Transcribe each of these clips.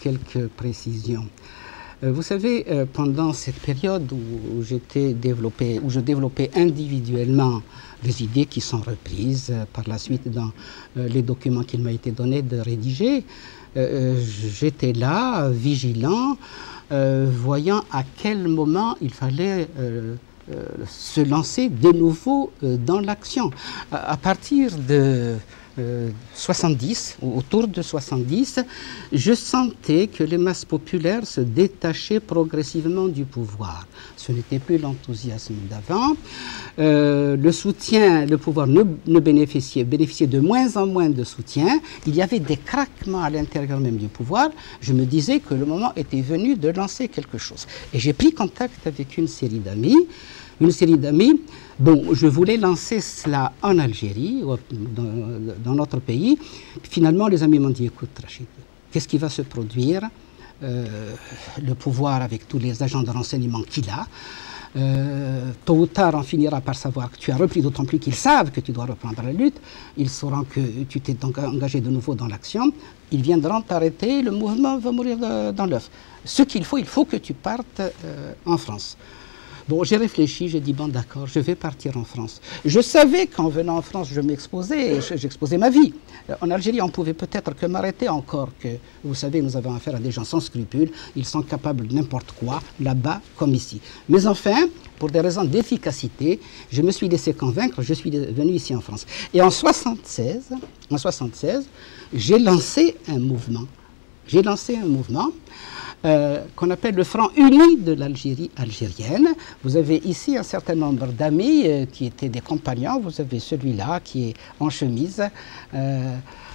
quelques précisions. Vous savez, pendant cette période où je développais individuellement les idées qui sont reprises par la suite dans les documents qu'il m'a été donné de rédiger, j'étais là, vigilant, voyant à quel moment il fallait se lancer de nouveau dans l'action. À partir de 70, ou autour de 70, je sentais que les masses populaires se détachaient progressivement du pouvoir. Ce n'était plus l'enthousiasme d'avant. Le soutien, le pouvoir bénéficiait de moins en moins de soutien. Il y avait des craquements à l'intérieur même du pouvoir. Je me disais que le moment était venu de lancer quelque chose. Et j'ai pris contact avec une série d'amis. Bon, je voulais lancer cela en Algérie, dans notre pays. Finalement, les amis m'ont dit, écoute Rachid, qu'est-ce qui va se produire? Le pouvoir avec tous les agents de renseignement qu'il a, tôt ou tard, on finira par savoir que tu as repris, d'autant plus qu'ils savent que tu dois reprendre la lutte. Ils sauront que tu t'es engagé de nouveau dans l'action. Ils viendront t'arrêter, le mouvement va mourir dans l'œuf. Ce qu'il faut, il faut que tu partes en France. Bon, j'ai réfléchi, j'ai dit, bon d'accord, je vais partir en France. Je savais qu'en venant en France, je m'exposais, j'exposais ma vie. En Algérie, on pouvait peut-être que m'arrêter encore, que vous savez, nous avons affaire à des gens sans scrupules, ils sont capables de n'importe quoi, là-bas comme ici. Mais enfin, pour des raisons d'efficacité, je me suis laissé convaincre, je suis venu ici en France. Et en 76, j'ai lancé un mouvement. Qu'on appelle le Front uni de l'Algérie algérienne. Vous avez ici un certain nombre d'amis qui étaient des compagnons. Vous avez celui-là qui est en chemise,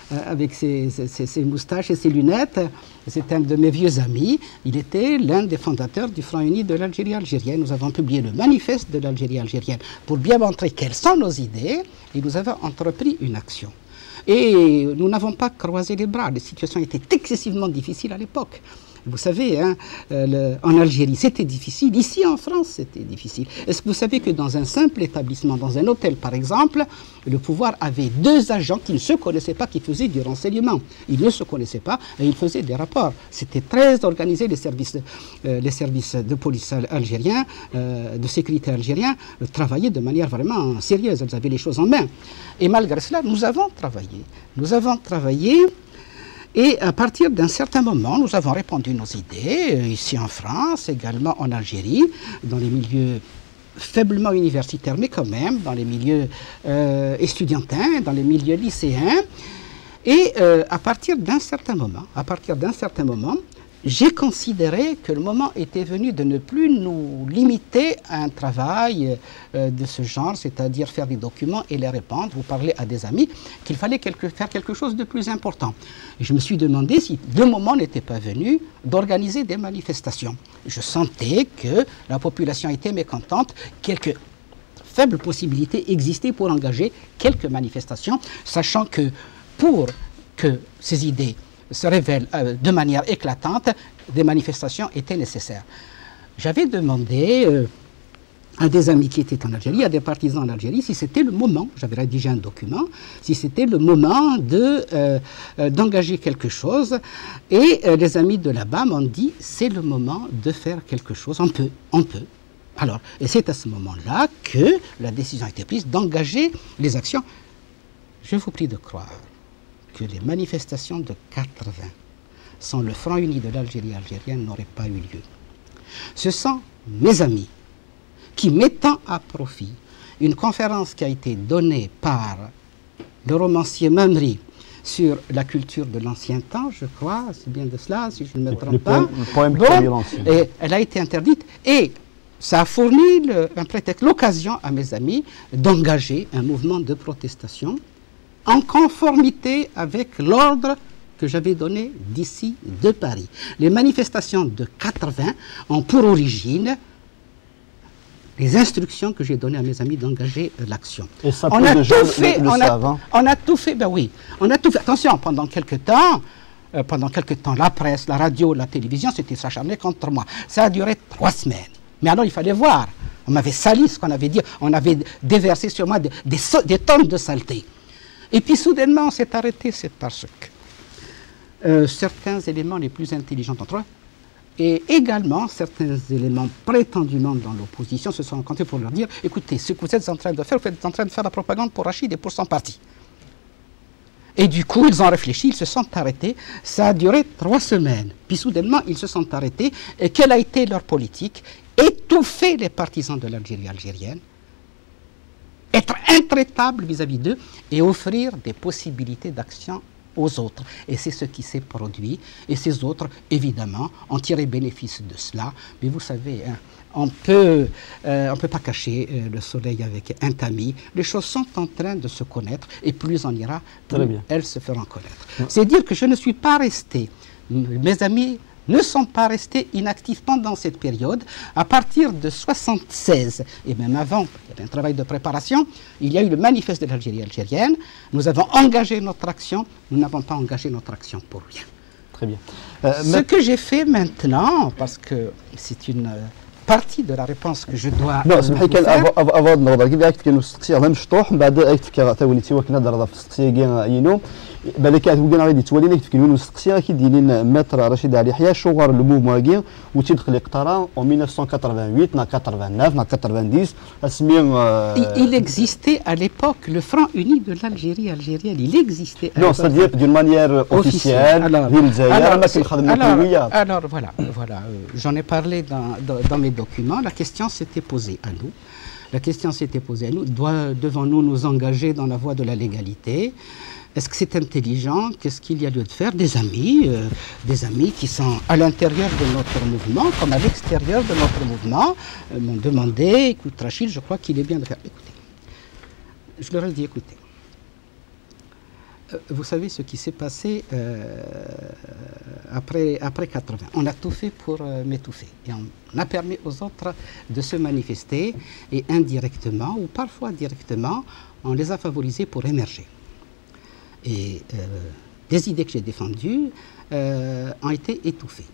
avec ses moustaches et ses lunettes. C'est un de mes vieux amis. Il était l'un des fondateurs du Front uni de l'Algérie algérienne. Nous avons publié le manifeste de l'Algérie algérienne pour bien montrer quelles sont nos idées, et nous avons entrepris une action. Et nous n'avons pas croisé les bras. La situation était excessivement difficile à l'époque. Vous savez, hein, en Algérie, c'était difficile. Ici, en France, c'était difficile. Est-ce que vous savez que dans un simple établissement, dans un hôtel, par exemple, le pouvoir avait 2 agents qui ne se connaissaient pas, qui faisaient du renseignement. Ils ne se connaissaient pas et ils faisaient des rapports. C'était très organisé, les services de police algériens, de sécurité algériens, travaillaient de manière vraiment sérieuse. Ils avaient les choses en main. Et malgré cela, nous avons travaillé. Et à partir d'un certain moment, nous avons répandu nos idées, ici en France, également en Algérie, dans les milieux faiblement universitaires, mais quand même, dans les milieux estudiantins, dans les milieux lycéens. Et à partir d'un certain moment, j'ai considéré que le moment était venu de ne plus nous limiter à un travail de ce genre, c'est-à-dire faire des documents et les répandre, vous parlez à des amis, qu'il fallait faire quelque chose de plus important. Et je me suis demandé si le moment n'était pas venu d'organiser des manifestations. Je sentais que la population était mécontente, quelques faibles possibilités existaient pour engager quelques manifestations, sachant que pour que ces idées se révèlent de manière éclatante, des manifestations étaient nécessaires. J'avais demandé à des amis qui étaient en Algérie, à des partisans en Algérie, si c'était le moment, j'avais rédigé un document, si c'était le moment d'engager quelque chose. Et les amis de là-bas m'ont dit, c'est le moment de faire quelque chose, on peut. Alors, et c'est à ce moment-là que la décision a été prise d'engager les actions. Je vous prie de croire que les manifestations de 80 sans le Front uni de l'Algérie algérienne n'auraient pas eu lieu. Ce sont mes amis qui, mettant à profit une conférence qui a été donnée par le romancier Mamri sur la culture de l'ancien temps, je crois, c'est bien de cela, si je ne me trompe pas. Le poème et elle a été interdite et ça a fourni un prétexte, l'occasion à mes amis d'engager un mouvement de protestation en conformité avec l'ordre que j'avais donné d'ici de Paris. Les manifestations de 80 ont pour origine les instructions que j'ai données à mes amis d'engager l'action. Et ça, on a tout fait, on a tout fait, ben oui, on a tout fait. Attention, pendant quelque temps, la presse, la radio, la télévision s'était acharnée contre moi. Ça a duré 3 semaines. Mais alors, il fallait voir. On m'avait sali ce qu'on avait dit, on avait déversé sur moi des tonnes de saleté. Et puis soudainement, on s'est arrêté, c'est parce que certains éléments les plus intelligents d'entre eux, et également certains éléments prétendument dans l'opposition se sont rencontrés pour leur dire, écoutez, ce que vous êtes en train de faire, vous êtes en train de faire la propagande pour Rachid et pour son parti. Et du coup, ils ont réfléchi, ils se sont arrêtés. Ça a duré 3 semaines. Puis soudainement, ils se sont arrêtés. Et quelle a été leur politique? Étouffer les partisans de l'Algérie algérienne, être intraitable vis-à-vis d'eux et offrir des possibilités d'action aux autres. Et c'est ce qui s'est produit. Et ces autres, évidemment, ont tiré bénéfice de cela. Mais vous savez, hein, on peut pas cacher le soleil avec un tamis. Les choses sont en train de se connaître. Et plus on ira, plus elles se feront connaître. C'est dire que je ne suis pas resté, mes amis ne sont pas restés inactifs pendant cette période. À partir de 1976, et même avant, il y avait un travail de préparation, il y a eu le manifeste de l'Algérie algérienne. Nous avons engagé notre action. Nous n'avons pas engagé notre action pour rien. Très bien. Ce que j'ai fait maintenant, parce que c'est une partie de la réponse que je dois لا سمح لي كان افضل نهضر كي قلت كانوا السقسيه غير مشطوح من بعد تفكر ثاني تيوا كنا نهضر في السقسيه كاع ينو بالك كان غادي تولينا كتفكر وين السقسيه كي دايرين متر رشيد علي يحيى شغل الموفمون كاع وتدخل اقترا en 1988 na 89 na 90 اسمي il existait à l'époque le Front uni de l'Algérie algérienne, il existait non c'est-à-dire d'une manière officielle alors voilà j'en ai parlé dans mes documents. La question s'était posée à nous. Devons-nous nous engager dans la voie de la légalité? Est-ce que c'est intelligent? Qu'est-ce qu'il y a lieu de faire? Des amis qui sont à l'intérieur de notre mouvement, comme à l'extérieur de notre mouvement, m'ont demandé, écoute Rachid, je crois qu'il est bien de faire. Écoutez, je leur ai dit, écoutez, vous savez ce qui s'est passé après 80. On a tout fait pour m'étouffer. Et on a permis aux autres de se manifester. Et indirectement, ou parfois directement, on les a favorisés pour émerger. Et des idées que j'ai défendues ont été étouffées.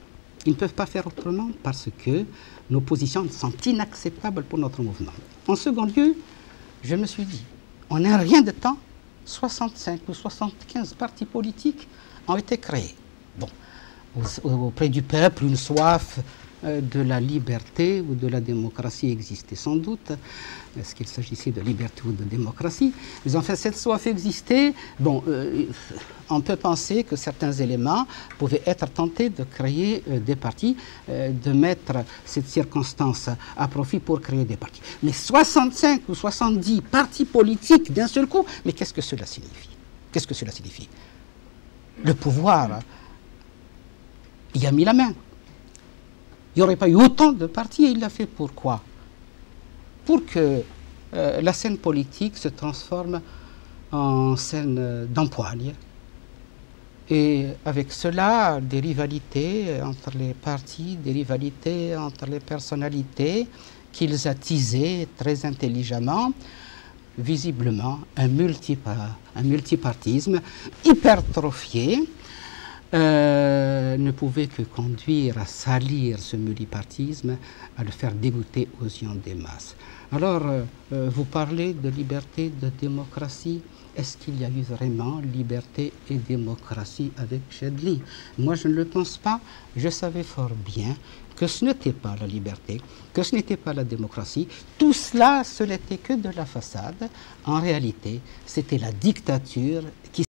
Ils ne peuvent pas faire autrement parce que nos positions sont inacceptables pour notre mouvement. En second lieu, je me suis dit, en un rien de temps, 65 ou 75 partis politiques ont été créés. Bon, auprès du peuple, une soif de la liberté ou de la démocratie existait sans doute. Est-ce qu'il s'agissait de liberté ou de démocratie? Mais enfin, cette soif existait. Bon, on peut penser que certains éléments pouvaient être tentés de créer des partis, de mettre cette circonstance à profit pour créer des partis. Mais 65 ou 70 partis politiques d'un seul coup, mais qu'est-ce que cela signifie? Qu'est-ce que cela signifie? Le pouvoir y a mis la main. Il n'y aurait pas eu autant de partis et il l'a fait pourquoi? Pour que la scène politique se transforme en scène d'empoigne. Et avec cela, des rivalités entre les partis, des rivalités entre les personnalités qu'ils attisaient très intelligemment, visiblement un multipartisme hypertrophié. Ne pouvait que conduire à salir ce multipartisme, à le faire dégoûter aux yeux des masses. Alors, vous parlez de liberté, de démocratie. Est-ce qu'il y a eu vraiment liberté et démocratie avec Chadli? Moi, je ne le pense pas. Je savais fort bien que ce n'était pas la liberté, que ce n'était pas la démocratie. Tout cela, ce n'était que de la façade. En réalité, c'était la dictature qui